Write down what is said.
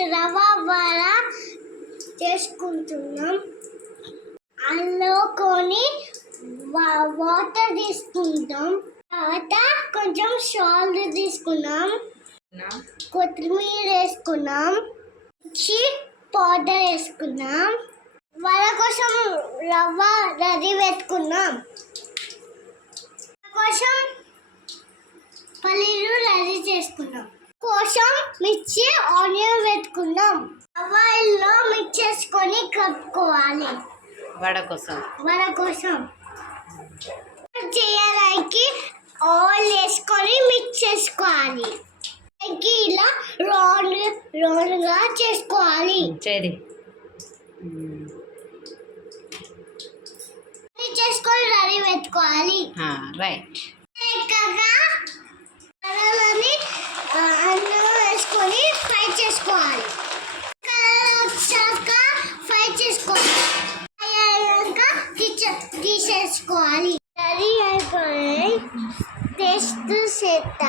రవ్వ వడ చేసుకుంటున్నాం. అందులో కొన్ని వాటర్ తీసుకుంటాం. తర్వాత కొంచెం సాల్ట్ తీసుకున్నాం, కొత్తిమీర వేసుకున్నాం, మిర్చి పౌడర్ వేసుకున్నాం. వడ కోసం రవ్వ రెడీ పెట్టుకున్నాం. కోసం పల్లీలు రెడీ చేసుకున్నాం. కోసం మిర్చి ఆనియన్ పెట్టుకున్నాం. ఆయిల్లో మిక్స్ చేసుకొని కలుపుకోవాలి. వడ కోసం చేయడానికి ఆయిల్ వేసుకొని మిక్స్ చేసుకోవాలి. ఇలా రౌండ్గా చేసుకోవాలి. చేసుకొని రెడీ పెట్టుకోవాలి. రైట్. అన్నం వేసుకొని ఫ్రై చేసుకోవాలి. కలర్ వచ్చాక ఫ్రై చేసుకోవాలి. తీసేసుకోవాలి. రెడీ అయిపోయి టేస్ట్ సెట్